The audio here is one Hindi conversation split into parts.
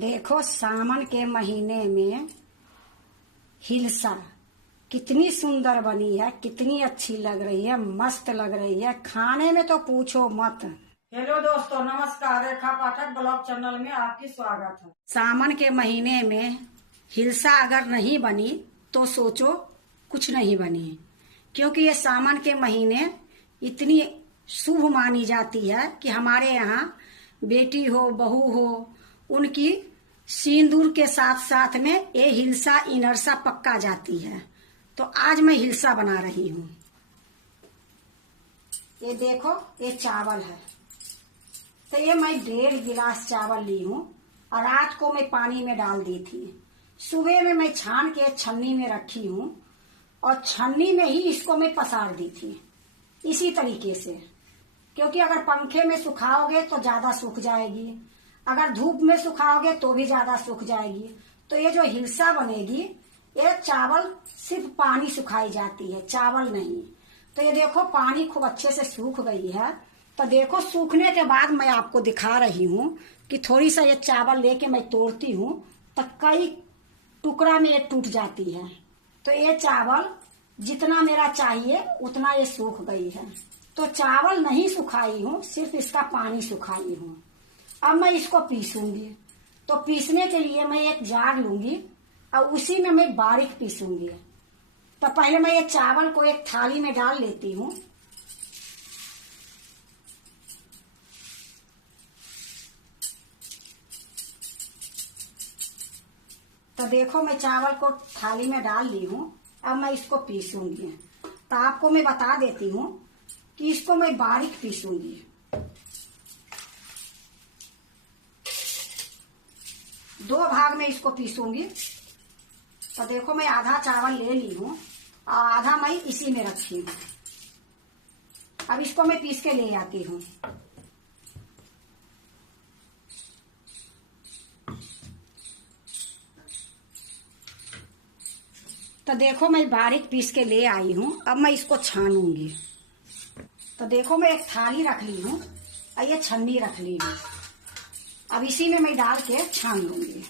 देखो सावन के महीने में हिलसा कितनी सुंदर बनी है, कितनी अच्छी लग रही है, मस्त लग रही है। खाने में तो पूछो मत। हेलो दोस्तों, नमस्कार। रेखा पाठक ब्लॉग चैनल में आपकी स्वागत है। सावन के महीने में हिलसा अगर नहीं बनी तो सोचो कुछ नहीं बनी, क्योंकि ये सावन के महीने इतनी शुभ मानी जाती है कि हमारे यहाँ बेटी हो बहू हो उनकी सिंदूर के साथ साथ में ये हिलसा इनरसा पक्का जाती है। तो आज मैं हिलसा बना रही हूँ। ये देखो, ये चावल है। तो ये मैं 1.5 गिलास चावल ली हूँ और रात को मैं पानी में डाल दी थी। सुबह में मैं छान के छन्नी में रखी हूँ और छन्नी में ही इसको मैं पसार दी थी इसी तरीके से, क्योंकि अगर पंखे में सुखाओगे तो ज्यादा सूख जाएगी, अगर धूप में सुखाओगे तो भी ज्यादा सूख जाएगी। तो ये जो हिलसा बनेगी ये चावल सिर्फ पानी सुखाई जाती है, चावल नहीं। तो ये देखो पानी खूब अच्छे से सूख गई है। तो देखो सूखने के बाद मैं आपको दिखा रही हूँ कि थोड़ी सा ये चावल लेके मैं तोड़ती हूँ तो कई टुकड़ा में ये टूट जाती है। तो ये चावल जितना मेरा चाहिए उतना ये सूख गई है। तो चावल नहीं सुखाई हूँ, सिर्फ इसका पानी सुखाई हूँ। अब मैं इसको पीसूंगी। तो पीसने के लिए मैं एक जार लूंगी और उसी में मैं बारीक पीसूंगी। तो पहले मैं ये चावल को एक थाली में डाल लेती हूँ। तो देखो मैं चावल को थाली में डाल ली हूँ। अब मैं इसको पीसूंगी। तो आपको मैं बता देती हूँ कि इसको मैं बारीक पीसूंगी। दो भाग में इसको पीसूंगी। तो देखो मैं आधा चावल ले ली हूँ और आधा मैं इसी में रखी हूँ। अब इसको मैं पीस के ले आती हूँ। तो देखो मैं बारीक पीस के ले आई हूँ। अब मैं इसको छानूंगी। तो देखो मैं एक थाली रख ली हूँ और ये छन्नी रख ली हूँ। अब इसी में मैं डाल के छान लूंगी।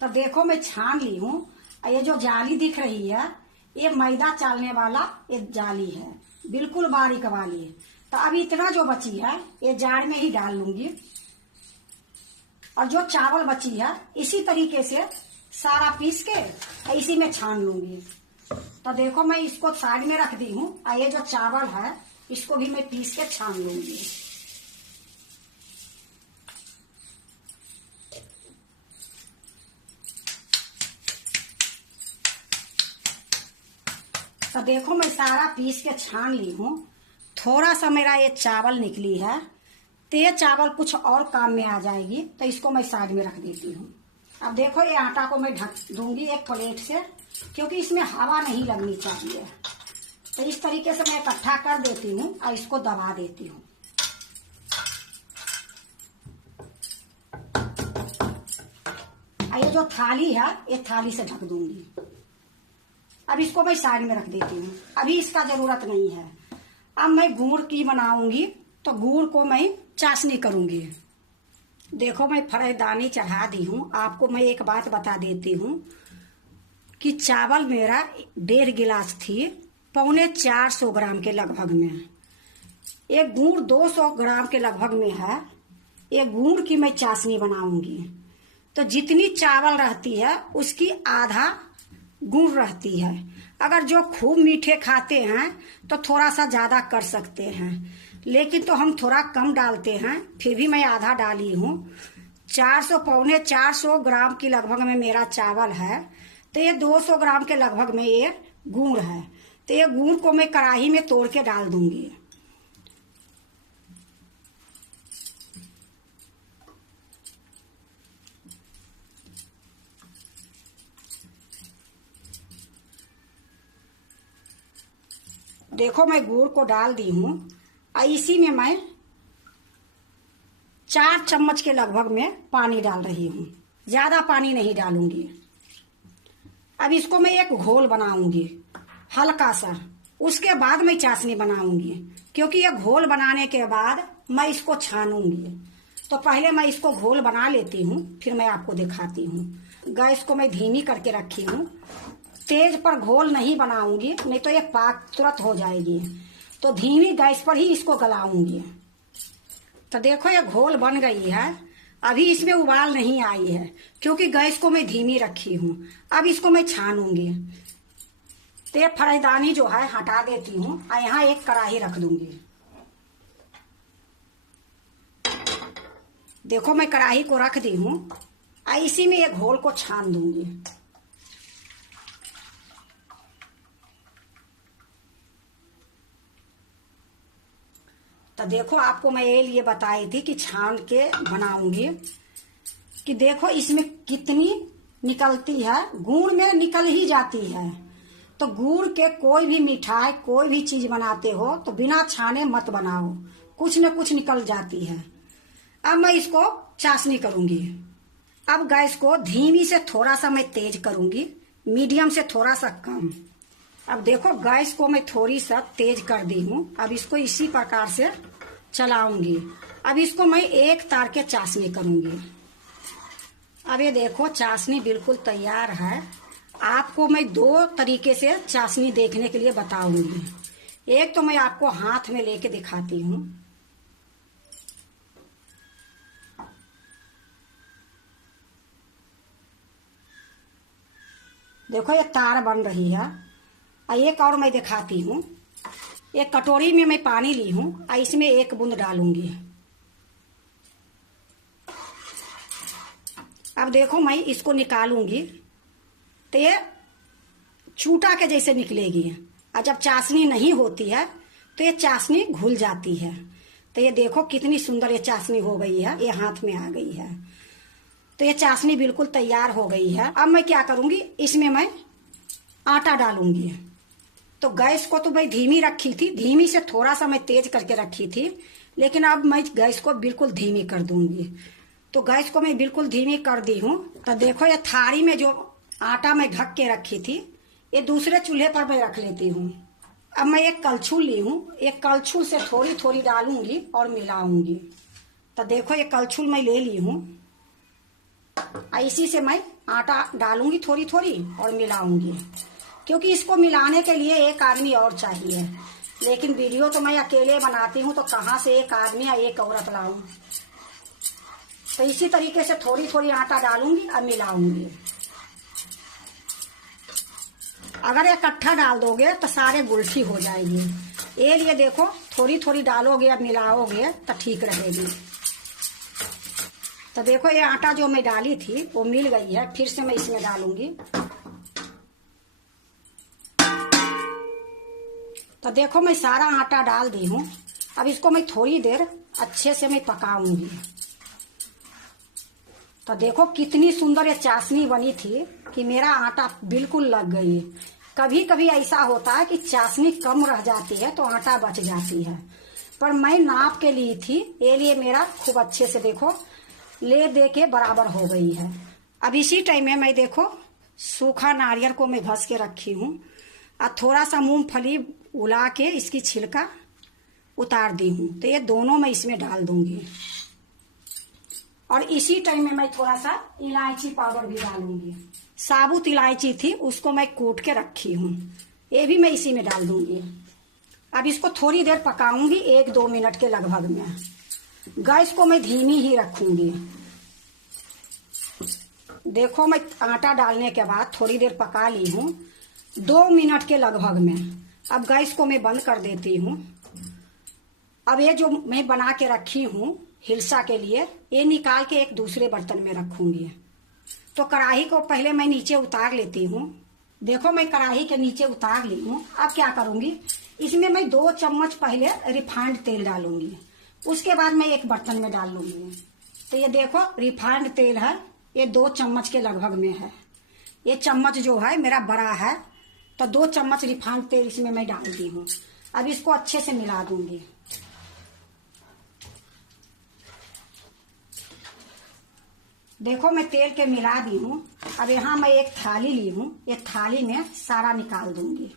तो देखो मैं छान ली हूँ। ये जो जाली दिख रही है ये मैदा चालने वाला एक जाली है, बिल्कुल बारीक वाली। तो अब इतना जो बची है ये जार में ही डाल लूंगी और जो चावल बची है इसी तरीके से सारा पीस के इसी में छान लूंगी। तो देखो मैं इसको साइड में रख दी हूँ और ये जो चावल है इसको भी मैं पीस के छान लूंगी। तो देखो मैं सारा पीस के छान ली हूँ। थोड़ा सा मेरा ये चावल निकली है तो ये चावल कुछ और काम में आ जाएगी। तो इसको मैं साइड में रख देती हूँ। अब देखो ये आटा को मैं ढक दूंगी एक प्लेट से, क्योंकि इसमें हवा नहीं लगनी चाहिए। तो इस तरीके से मैं इकट्ठा कर देती हूँ और इसको दबा देती हूँ। और ये जो थाली है ये थाली से ढक दूंगी। अब इसको मैं साइड में रख देती हूँ, अभी इसका जरूरत नहीं है। अब मैं गुड़ की बनाऊंगी तो गुड़ को मैं चाशनी करूंगी। देखो मैं फरेदानी चढ़ा दी हूँ। आपको मैं एक बात बता देती हूँ कि चावल मेरा 1.5 गिलास थी, 450 ग्राम के लगभग में। एक गुड़ 200 ग्राम के लगभग में है। एक गुड़ की मैं चाशनी बनाऊंगी। तो जितनी चावल रहती है उसकी आधा गुड़ रहती है। अगर जो खूब मीठे खाते हैं तो थोड़ा सा ज्यादा कर सकते हैं, लेकिन तो हम थोड़ा कम डालते हैं, फिर भी मैं आधा डाली हूँ। 400 ग्राम की लगभग में मेरा चावल है। तो ये 200 ग्राम के लगभग में ये गुड़ है। तो ये गुड़ को मैं कढ़ाई में तोड़ के डाल दूंगी। देखो मैं गुड़ को डाल दी हूँ और इसी में मैं 4 चम्मच के लगभग में पानी डाल रही हूँ, ज्यादा पानी नहीं डालूंगी। अब इसको मैं एक घोल बनाऊंगी हल्का सा, उसके बाद मैं चाशनी बनाऊंगी, क्योंकि ये घोल बनाने के बाद मैं इसको छानूंगी। तो पहले मैं इसको घोल बना लेती हूँ, फिर मैं आपको दिखाती हूँ। गैस को मैं धीमी करके रखी हूँ, तेज पर घोल नहीं बनाऊंगी, नहीं तो ये पाक तुरंत हो जाएगी। तो धीमी गैस पर ही इसको गलाऊंगी। तो देखो ये घोल बन गई है। अभी इसमें उबाल नहीं आई है, क्योंकि गैस को मैं धीमी रखी हूँ। अब इसको मैं छानूंगी। तो ये फराईदानी जो है हटा देती हूँ और यहाँ एक कढ़ाई रख दूंगी। देखो मैं कढ़ाई को रख दी हूँ और इसी में ये घोल को छान दूंगी। तो देखो आपको मैं ये लिए बताई थी कि छान के बनाऊंगी, कि देखो इसमें कितनी निकलती है। गुड़ में निकल ही जाती है। तो गुड़ के कोई भी मिठाई, कोई भी चीज बनाते हो तो बिना छाने मत बनाओ, कुछ न कुछ निकल जाती है। अब मैं इसको चाशनी करूंगी। अब गैस को धीमी से थोड़ा सा मैं तेज करूंगी, मीडियम से थोड़ा सा कम। अब देखो गैस को मैं थोड़ी सा तेज कर दी हूँ। अब इसको इसी प्रकार से चलाऊंगी। अब इसको मैं एक तार के चाशनी करूंगी। अब ये देखो चाशनी बिल्कुल तैयार है। आपको मैं दो तरीके से चाशनी देखने के लिए बताऊंगी। एक तो मैं आपको हाथ में लेके दिखाती हूँ। देखो ये तार बन रही है। और एक और मैं दिखाती हूँ। एक कटोरी में मैं पानी ली हूँ और इसमें एक बूंद डालूंगी। अब देखो मैं इसको निकालूंगी तो ये चूटा के जैसे निकलेगी। और जब चाशनी नहीं होती है तो ये चाशनी घुल जाती है। तो ये देखो कितनी सुंदर ये चाशनी हो गई है, ये हाथ में आ गई है। तो ये चाशनी बिल्कुल तैयार हो गई है। अब मैं क्या करूंगी, इसमें मैं आटा डालूंगी। तो गैस को तो मैं धीमी रखी थी, धीमी से थोड़ा सा मैं तेज करके रखी थी, लेकिन अब मैं गैस को बिल्कुल धीमी कर दूंगी। तो गैस को मैं बिल्कुल धीमी कर दी हूँ। तो देखो ये थाली में जो आटा मैं ढक के रखी थी, ये दूसरे चूल्हे पर मैं रख लेती हूँ। अब मैं एक कलछुल ली हूँ, एक कलछुल से थोड़ी थोड़ी डालूंगी और मिलाऊंगी। तो देखो ये कलछुल मैं ले ली हूँ, इसी से मैं आटा डालूंगी थोड़ी थोड़ी और मिलाऊंगी। क्योंकि इसको मिलाने के लिए एक आदमी और चाहिए, लेकिन वीडियो तो मैं अकेले बनाती हूँ, तो कहाँ से एक आदमी या एक औरत लाऊं। तो इसी तरीके से थोड़ी थोड़ी आटा डालूंगी और मिलाऊंगी। अगर इकट्ठा डाल दोगे तो सारे गुलठी हो जाएगी। ये लिए देखो थोड़ी थोड़ी डालोगे और मिलाओगे तो ठीक रहेगी। तो देखो ये आटा जो मैं डाली थी वो मिल गई है। फिर से मैं इसमें डालूंगी। तो देखो मैं सारा आटा डाल दी हूँ। अब इसको मैं थोड़ी देर अच्छे से मैं पकाऊंगी। तो देखो कितनी सुंदर ये चाशनी बनी थी कि मेरा आटा बिल्कुल लग गई। कभी कभी ऐसा होता है कि चाशनी कम रह जाती है तो आटा बच जाती है, पर मैं नाप के ली थी, ये लिए मेरा खूब अच्छे से देखो ले दे के बराबर हो गई है। अब इसी टाइम में मैं देखो सूखा नारियल को मैं घस के रखी हूँ और थोड़ा सा मूंगफली उला के इसकी छिलका उतार दी हूँ। तो ये दोनों मैं इसमें डाल दूंगी। और इसी टाइम में मैं थोड़ा सा इलायची पाउडर भी डालूंगी। साबुत इलायची थी, उसको मैं कूट के रखी हूँ, ये भी मैं इसी में डाल दूंगी। अब इसको थोड़ी देर पकाऊंगी, 1-2 मिनट के लगभग में। गैस को मैं धीमी ही रखूंगी। देखो मैं आटा डालने के बाद थोड़ी देर पका ली हूँ, 2 मिनट के लगभग में। अब गैस को मैं बंद कर देती हूँ। अब ये जो मैं बना के रखी हूँ हिलसा के लिए, ये निकाल के एक दूसरे बर्तन में रखूंगी। तो कढ़ाई को पहले मैं नीचे उतार लेती हूँ। देखो मैं कढ़ाई के नीचे उतार ली हूँ। अब क्या करूंगी, इसमें मैं 2 चम्मच पहले रिफाइंड तेल डालूंगी, उसके बाद मैं एक बर्तन में डाल लूंगी। तो ये देखो रिफाइंड तेल है, ये 2 चम्मच के लगभग में है। ये चम्मच जो है मेरा बड़ा है, तो 2 चम्मच रिफाइंड तेल इसमें मैं डाल दी हूँ। अब इसको अच्छे से मिला दूंगी। देखो मैं तेल के मिला दी हूँ। अब यहाँ मैं एक थाली ली हूँ, ये थाली में सारा निकाल दूंगी।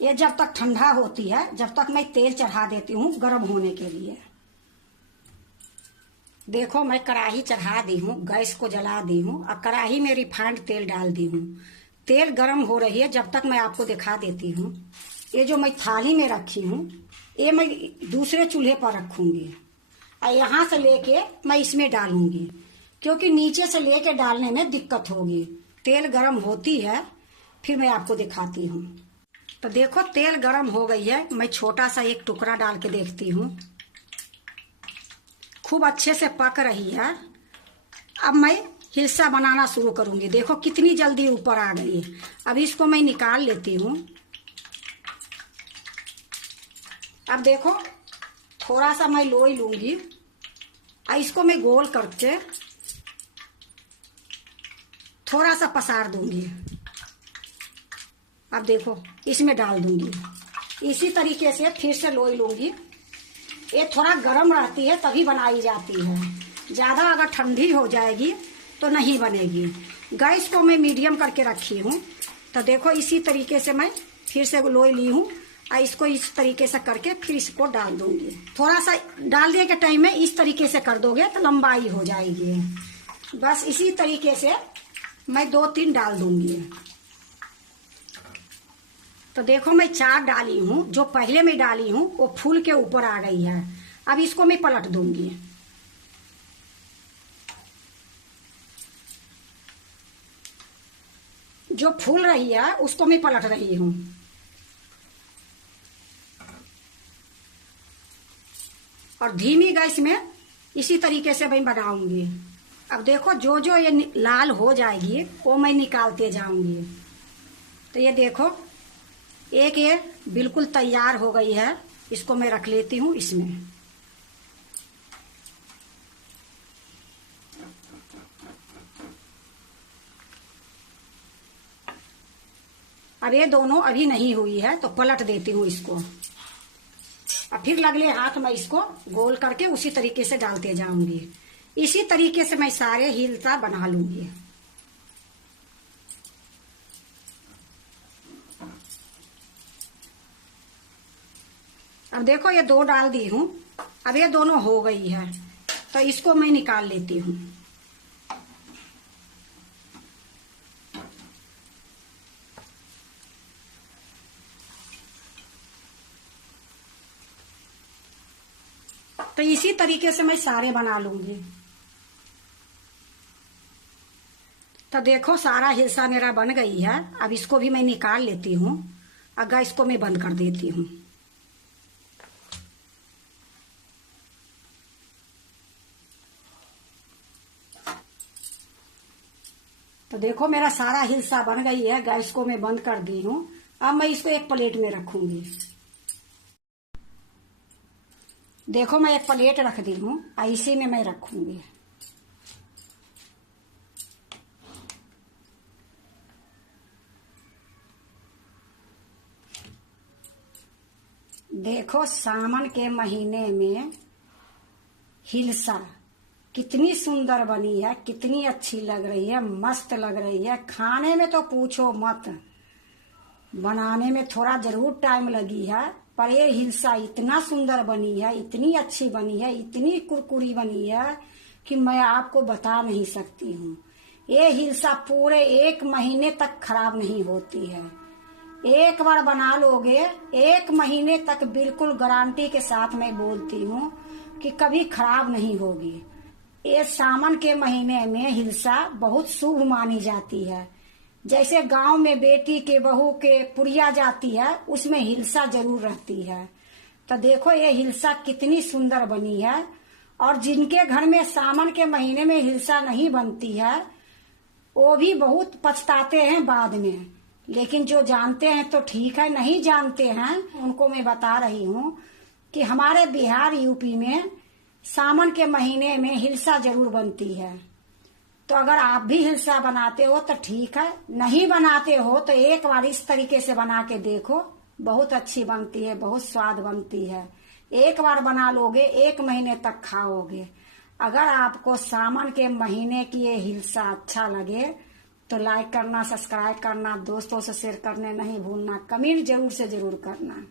ये जब तक ठंडा होती है जब तक मैं तेल चढ़ा देती हूँ गर्म होने के लिए। देखो मैं कढ़ाई चढ़ा दी हूँ, गैस को जला दी हूँ और कढ़ाई में रिफाइंड तेल डाल दी हूँ। तेल गर्म हो रही है, जब तक मैं आपको दिखा देती हूँ। ये जो मैं थाली में रखी हूँ ये मैं दूसरे चूल्हे पर रखूंगी और यहाँ से लेके मैं इसमें डालूंगी, क्योंकि नीचे से लेके डालने में दिक्कत होगी। तेल गर्म होती है फिर मैं आपको दिखाती हूँ। तो देखो तेल गर्म हो गई है, मैं छोटा सा एक टुकड़ा डाल के देखती हूँ। खूब अच्छे से पक रही है। अब मैं हिलसा बनाना शुरू करूंगी। देखो कितनी जल्दी ऊपर आ गई। अब इसको मैं निकाल लेती हूँ। अब देखो थोड़ा सा मैं लोई लूंगी और इसको मैं गोल करके थोड़ा सा पसार दूंगी। अब देखो इसमें डाल दूंगी। इसी तरीके से फिर से लोई लूंगी। ये थोड़ा गर्म रहती है तभी बनाई जाती है, ज्यादा अगर ठंडी हो जाएगी तो नहीं बनेगी। गैस को मैं मीडियम करके रखी हूँ। तो देखो इसी तरीके से मैं फिर से लोई ली हूँ और इसको इस तरीके से करके फिर इसको डाल दूंगी। थोड़ा सा डालने के टाइम में इस तरीके से कर दोगे तो लंबाई हो जाएगी। बस इसी तरीके से मैं 2-3 डाल दूंगी। तो देखो मैं 4 डाली हूँ। जो पहले मैं डाली हूँ वो फूल के ऊपर आ गई है। अब इसको मैं पलट दूंगी। जो फूल रही है उसको मैं पलट रही हूँ। और धीमी गैस में इसी तरीके से मैं बनाऊंगी। अब देखो जो जो ये लाल हो जाएगी वो मैं निकालते जाऊंगी। तो ये देखो एक ये बिल्कुल तैयार हो गई है। इसको मैं रख लेती हूँ इसमें। अब ये दोनों अभी नहीं हुई है तो पलट देती हूँ इसको। अब फिर लगले हाथ में इसको गोल करके उसी तरीके से डालते जाऊंगी। इसी तरीके से मैं सारे हिलसा बना लूंगी। अब देखो ये 2 डाल दी हूँ। अब ये दोनों हो गई है तो इसको मैं निकाल लेती हूँ। तो इसी तरीके से मैं सारे बना लूंगी। तो देखो सारा हिस्सा मेरा बन गई है। अब इसको भी मैं निकाल लेती हूँ। अगर इसको मैं बंद कर देती हूँ। तो देखो मेरा सारा हिस्सा बन गई है। गैस को मैं बंद कर दी हूँ। अब मैं इसको एक प्लेट में रखूंगी। देखो मैं एक प्लेट रख दी हूँ, इसी में मैं रखूंगी। देखो सावन के महीने में हिलसा कितनी सुंदर बनी है, कितनी अच्छी लग रही है, मस्त लग रही है। खाने में तो पूछो मत, बनाने में थोड़ा जरूर टाइम लगी है, पर ये हिलसा इतना सुंदर बनी है, इतनी अच्छी बनी है, इतनी कुरकुरी बनी है कि मैं आपको बता नहीं सकती हूँ। ये हिलसा पूरे 1 महीने तक खराब नहीं होती है। एक बार बना लोगे 1 महीने तक बिल्कुल गारंटी के साथ मैं बोलती हूँ कि कभी खराब नहीं होगी। ये सावन के महीने में हिलसा बहुत शुभ मानी जाती है। जैसे गांव में बेटी के बहू के पुड़िया जाती है उसमें हिलसा जरूर रहती है। तो देखो ये हिलसा कितनी सुंदर बनी है। और जिनके घर में सावन के महीने में हिलसा नहीं बनती है वो भी बहुत पछताते हैं बाद में। लेकिन जो जानते हैं तो ठीक है, नहीं जानते हैं उनको मैं बता रही हूँ कि हमारे बिहार यूपी में सावन के महीने में हिलसा जरूर बनती है। तो अगर आप भी हिलसा बनाते हो तो ठीक है, नहीं बनाते हो तो एक बार इस तरीके से बना के देखो, बहुत अच्छी बनती है, बहुत स्वाद बनती है। एक बार बना लोगे 1 महीने तक खाओगे। अगर आपको सावन के महीने की ये हिलसा अच्छा लगे तो लाइक करना, सब्सक्राइब करना, दोस्तों से शेयर करने नहीं भूलना, कमेंट जरूर से जरूर करना।